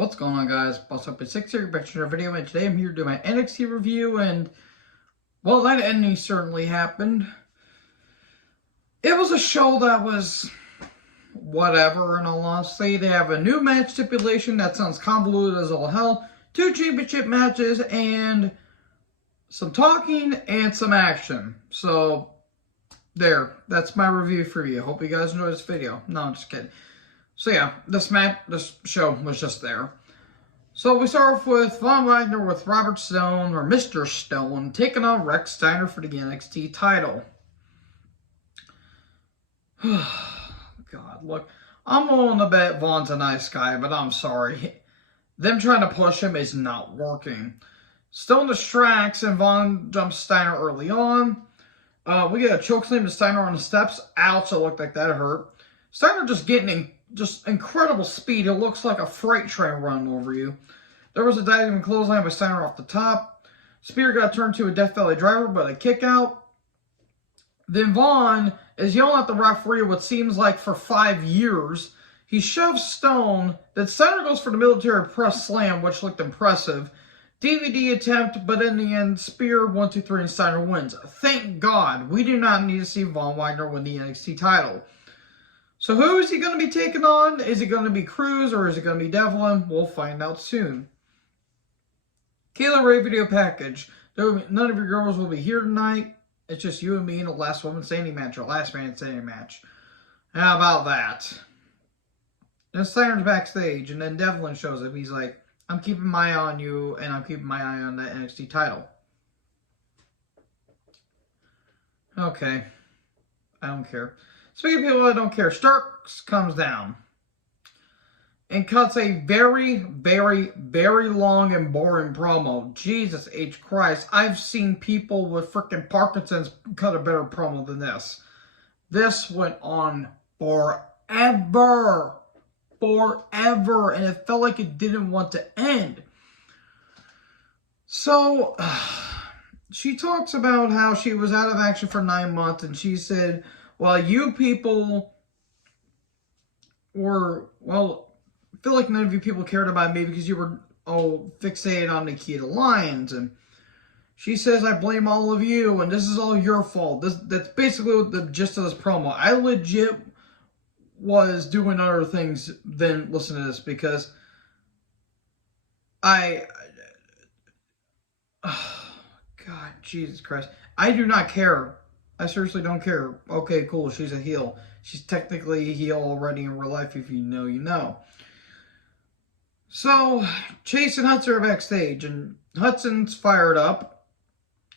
What's going on, guys? Boss up at 6 here, back to another video, and today I'm here to do my NXT review, and, well, that ending certainly happened. It was a show that was whatever, in all honesty. They have a new match stipulation that sounds convoluted as all hell, 2 championship matches, and some talking and some action. So, there. That's my review for you. Hope you guys enjoyed this video. No, I'm just kidding. So yeah, this show was just there. So we start off with Von Wagner with Robert Stone, or Mr. Stone, taking on Rex Steiner for the NXT title. God, look, I'm willing to bet Von's a nice guy, but I'm sorry. Them trying to push him is not working. Stone distracts, and Von jumps Steiner early on. We get a chokeslam to Steiner on the steps. Ouch, it looked like that hurt. Steiner just getting incredible speed. It looks like a freight train running over you. There was a diving clothesline by Steiner off the top. Spear got turned to a Death Valley driver, but a kick out. Then Vaughn is yelling at the referee what seems like for 5 years. He shoves Stone. Then Steiner goes for the military press slam, which looked impressive. DVD attempt, but in the end, Spear 1, 2, 3, and Steiner wins. Thank God. We do not need to see Von Wagner win the NXT title. So who is he going to be taking on? Is it going to be Cruz or is it going to be Devlin? We'll find out soon. Kayla Ray video package. None of your girls will be here tonight. It's just you and me in a last woman standing match or last man standing match. How about that? Then Steiner's backstage and then Devlin shows up. He's like, I'm keeping my eye on you and I'm keeping my eye on that NXT title. Okay. I don't care. Speaking of people that don't care, Starks comes down and cuts a very, very, very long and boring promo. Jesus H. Christ. I've seen people with freaking Parkinson's cut a better promo than this. This went on forever. Forever. And it felt like it didn't want to end. So, she talks about how she was out of action for 9 months, and she said, well, you people were, well, I feel like none of you people cared about me because you were, fixated on Nikita Lyons. And she says, I blame all of you, and this is all your fault. That's basically what the gist of this promo. I legit was doing other things than listen to this because God, Jesus Christ. I do not care. I seriously don't care. Okay, cool. She's a heel. She's technically a heel already in real life. If you know, you know. So, Chase and Hudson are backstage, and Hudson's fired up.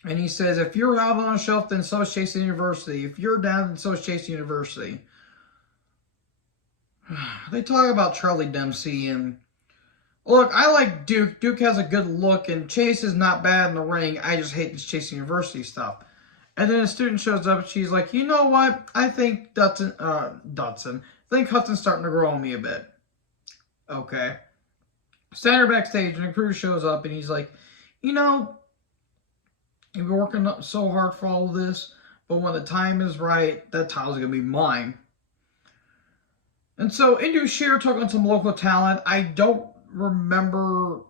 And he says, if you're out on a shelf, then so is Chase University. If you're down, then so is Chase University. They talk about Charlie Dempsey, and look, I like Duke. Duke has a good look, and Chase is not bad in the ring. I just hate this Chase University stuff. And then a student shows up, and she's like, you know what? I think I think Hudson's starting to grow on me a bit. Okay. Steiner backstage, and Cruz shows up, and he's like, you know, you've been working so hard for all of this, but when the time is right, that title's going to be mine. And so, Indu Sheer took on some local talent. I don't remember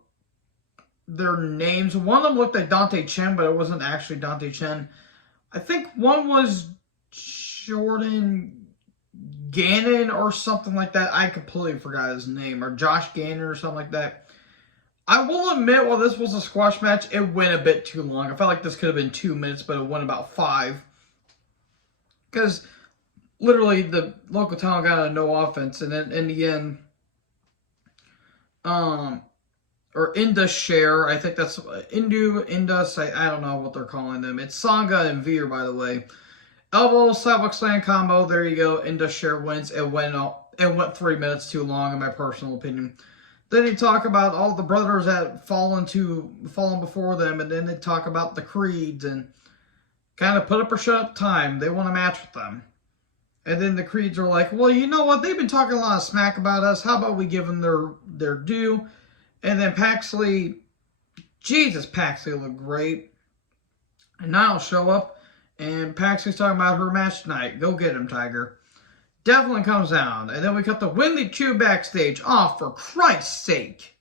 their names. One of them looked like Dante Chen, but it wasn't actually Dante Chen. I think one was Jordan Gannon or something like that. I completely forgot his name. Or Josh Gannon or something like that. I will admit, while this was a squash match, it went a bit too long. I felt like this could have been 2 minutes, but it went about 5. Because literally the local talent got a no offense. And then in the end, or Indus Share, I think that's Indus, I don't know what they're calling them. It's Sangha and Veer, by the way. Elbow, sidewalk slam combo, there you go. Indus Share wins. It went 3 minutes too long, in my personal opinion. Then they talk about all the brothers that fallen before them, and then they talk about the Creeds, and kind of put up or shut up time. They want a match with them. And then the Creeds are like, well, you know what? They've been talking a lot of smack about us. How about we give them their due? And then Paxley, Jesus, Paxley looked great. And now show up, and Paxley's talking about her match tonight. Go get him, Tiger. Devlin comes down, and then we cut the Winley Chew backstage. Oh, for Christ's sake.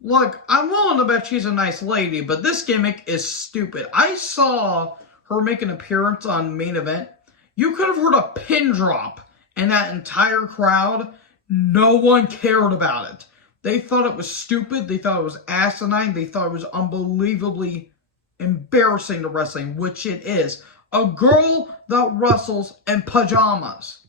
Look, I'm willing to bet she's a nice lady, but this gimmick is stupid. I saw her make an appearance on Main Event. You could have heard a pin drop in that entire crowd. No one cared about it. They thought it was stupid. They thought it was asinine. They thought it was unbelievably embarrassing to wrestling, which it is. A girl that wrestles in pajamas.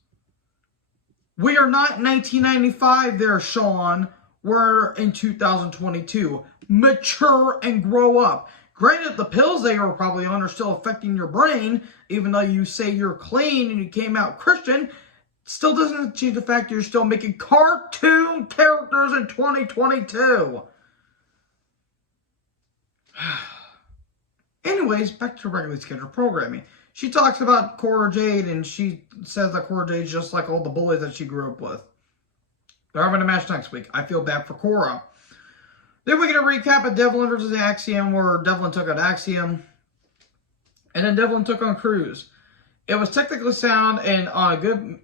We are not in 1995 there, Sean. We're in 2022. Mature and grow up. Granted, the pills they were probably on are still affecting your brain, even though you say you're clean and you came out Christian. Still doesn't change the fact you're still making cartoon characters in 2022. Anyways, back to regularly scheduled programming. She talks about Cora Jade, and she says that Cora Jade's just like all the bullies that she grew up with. They're having a match next week. I feel bad for Cora. Then we get a recap of Devlin versus Axiom, where Devlin took out Axiom, and then Devlin took on Cruz. It was technically sound and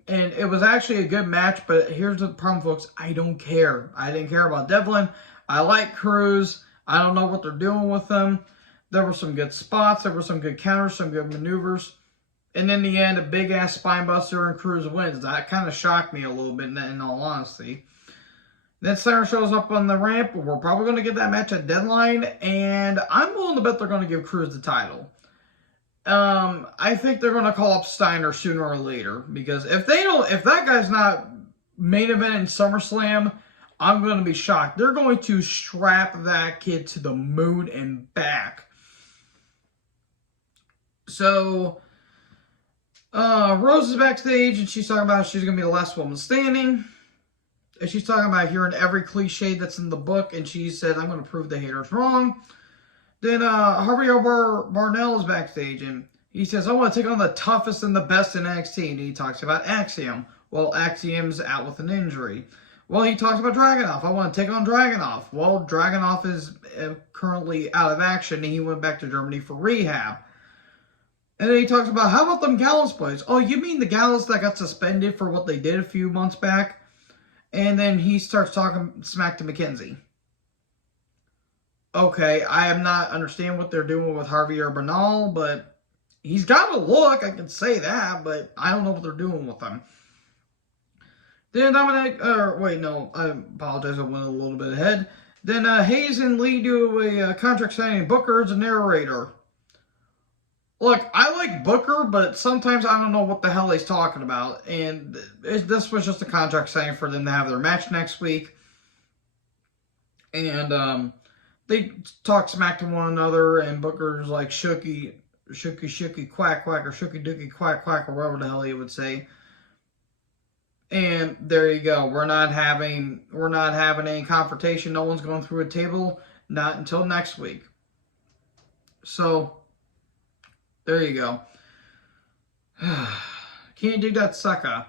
it was actually a good match, but here's the problem, folks. I don't care. I didn't care about Devlin. I like Cruz. I don't know what they're doing with them. There were some good spots. There were some good counters, some good maneuvers. And in the end, a big-ass spinebuster and Cruz wins. That kind of shocked me a little bit, in all honesty. Then Siren shows up on the ramp. We're probably going to get that match at Deadline. And I'm willing to bet they're going to give Cruz the title. I think they're going to call up Steiner sooner or later. Because if that guy's not main event in SummerSlam, I'm going to be shocked. They're going to strap that kid to the moon and back. So, Rose is backstage, and she's talking about how she's going to be the last woman standing. And she's talking about hearing every cliche that's in the book, and she said, I'm going to prove the haters wrong. Then Javier Barnell is backstage, and he says, I want to take on the toughest and the best in NXT. And he talks about Axiom. Well, Axiom's out with an injury. Well, he talks about Dragunov. I want to take on Dragunov. Well, Dragunov is currently out of action, and he went back to Germany for rehab. And then he talks about, how about them Gallows boys? Oh, you mean the Gallows that got suspended for what they did a few months back? And then he starts talking smack to McKenzie. Okay, I am not understanding what they're doing with Javier Bernal, but he's got a look, I can say that, but I don't know what they're doing with him. Then I apologize, I went a little bit ahead. Then Hayes and Lee do a contract signing. Booker is a narrator. Look, I like Booker, but sometimes I don't know what the hell he's talking about. And this was just a contract signing for them to have their match next week. And they talk smack to one another, and Booker's like shooky, quack, quack, or shooky, dookie, quack, quack, or whatever the hell he would say. And there you go. We're not having any confrontation. No one's going through a table. Not until next week. So, there you go. Can't dig that sucker.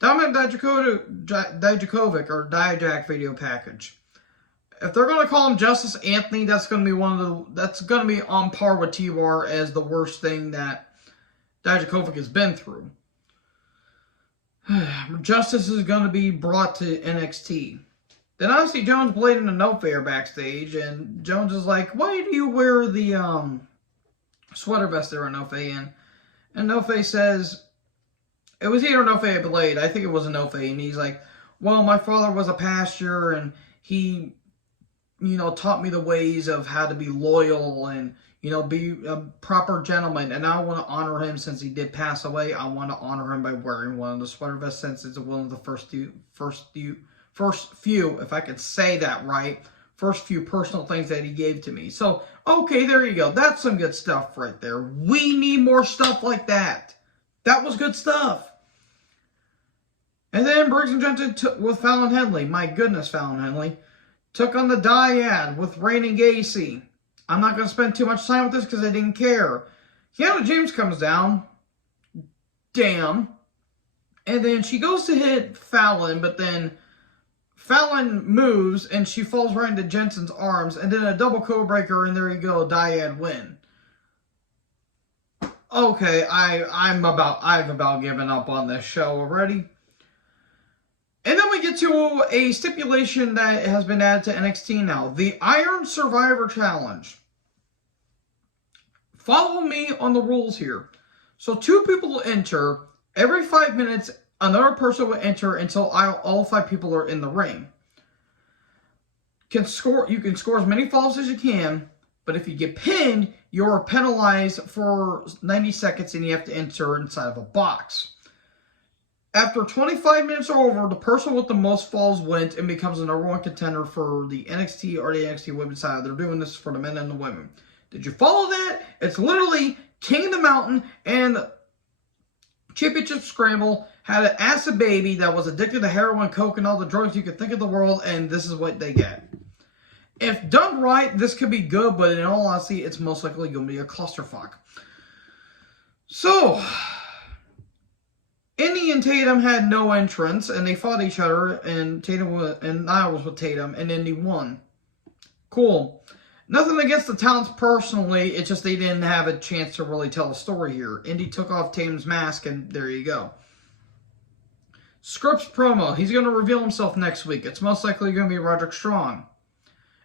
Dominik Dijakovic or Dijak video package. If they're going to call him Justice Anthony, that's going to be on par with T-Bar as the worst thing that Dijakovic has been through. Justice is going to be brought to NXT. Then I see Jones blading a no fair backstage, and Jones is like, why do you wear the sweater vest there on Nofe in? And Nofe says, it was either Nofe or Blade. I think it was a Nofe. And he's like, well, my father was a pastor, and he, taught me the ways of how to be loyal and, be a proper gentleman. And I want to honor him since he did pass away. I want to honor him by wearing one of the sweater vests since it's one of the first few, if I could say that right, first few personal things that he gave to me. So, okay, there you go. That's some good stuff right there. We need more stuff like that. That was good stuff. And then Briggs and Jensen with Fallon Henley. My goodness, Fallon Henley. Took on the Dyad with Rain and Gacy. I'm not going to spend too much time with this because I didn't care. Kiana James comes down. Damn. And then she goes to hit Fallon, but then Fallon moves and she falls right into Jensen's arms. And then a double code breaker, and there you go. Dyad win. Okay, I've about given up on this show already. And then we get get to a stipulation that has been added to NXT now. The Iron Survivor Challenge. Follow me on the rules here. So 2 people will enter. Every 5 minutes, another person will enter until all 5 people are in the ring. You can score as many falls as you can, but if you get pinned, you're penalized for 90 seconds and you have to enter inside of a box. After 25 minutes are over, the person with the most falls wins and becomes the #1 contender for the NXT or the NXT women's side. They're doing this for the men and the women. Did you follow that? It's literally King of the Mountain and Championship Scramble had an acid baby that was addicted to heroin, coke, and all the drugs you could think of the world, and this is what they get. If done right, this could be good, but in all honesty, it's most likely going to be a clusterfuck. So, Indy and Tatum had no entrance, and they fought each other, and Nia was with Tatum, and Indy won. Cool. Nothing against the talents personally, it's just they didn't have a chance to really tell a story here. Indy took off Tatum's mask, and there you go. Scripps promo. He's going to reveal himself next week. It's most likely going to be Roderick Strong.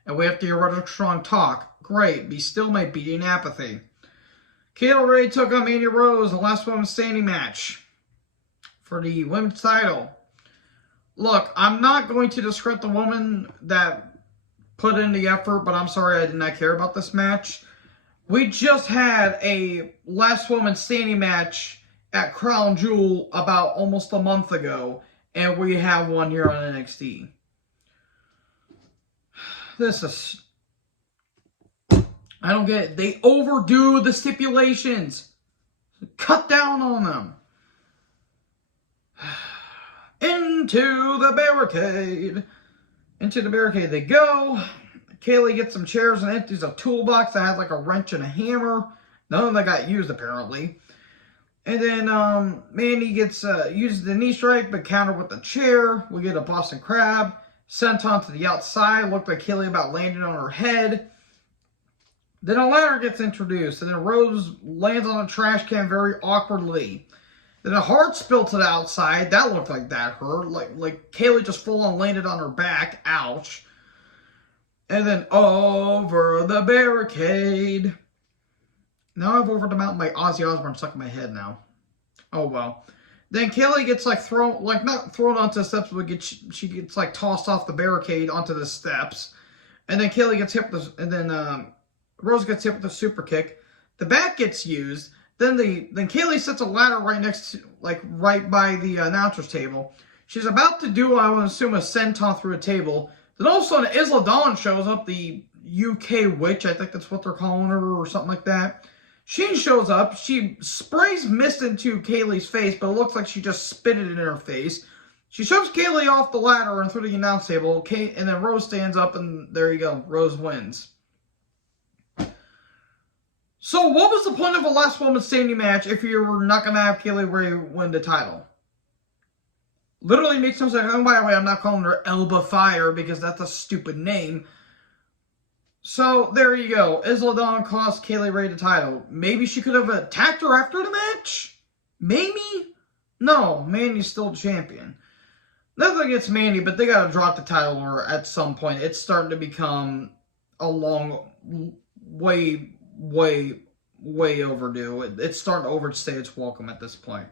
And we have to hear Roderick Strong talk. Great. Be still my beating apathy. Kayla Ray took on Mandy Rose, the last woman standing match for the women's title. Look, I'm not going to discredit the woman that put in the effort, but I'm sorry I did not care about this match. We just had a last woman standing match at Crown Jewel about almost a month ago, and we have one here on NXT. This is... I don't get it. They overdo the stipulations. Cut down on them. Into the barricade. Into the barricade they go. Kaylee gets some chairs and empties a toolbox that had like a wrench and a hammer. None of them got used apparently. And then Mandy gets uses the knee strike but countered with the chair. We get a Boston Crab. Senton to the outside. Looked like Kaylee about landed on her head. Then a ladder gets introduced. And then Rose lands on a trash can very awkwardly. Then a heart spill to the outside. That looked like that hurt. Like Kaylee just full on landed on her back. Ouch. And then over the barricade. Now I've over the mountain by Ozzy Osbourne stuck in my head now. Oh well. Then Kaylee gets like thrown, like not thrown onto the steps, but she gets like tossed off the barricade onto the steps. And then Kaylee gets hit with and then Rose gets hit with a super kick. The bat gets used. Then Kaylee sets a ladder right next to, like right by the announcer's table. She's about to do, I would assume, a senton through a table. Then all of a sudden, Isla Dawn shows up, the UK witch, I think that's what they're calling her, or something like that. She shows up. She sprays mist into Kaylee's face, but it looks like she just spit it in her face. She shoves Kaylee off the ladder and through the announce table, and then Rose stands up, and there you go. Rose wins. So what was the point of a last woman standing match if you were not going to have Kaylee Ray win the title? Literally makes no sense. And by the way, I'm not calling her Elba Fire because that's a stupid name. So there you go. Isla Dawn cost Kaylee Ray the title. Maybe she could have attacked her after the match? Maybe? No, Mandy's still champion. Nothing against Mandy, but they got to drop the title at some point. It's starting to become a long, way overdue. It's starting to overstay its welcome at this point.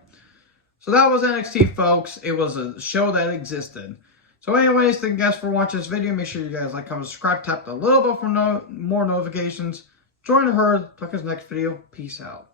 So that was NXT, folks. It was a show that existed. So anyways, thank you guys for watching this video. Make sure you guys like, comment, subscribe, tap the little bell for more notifications. Join the herd. Talk to you next video. Peace out.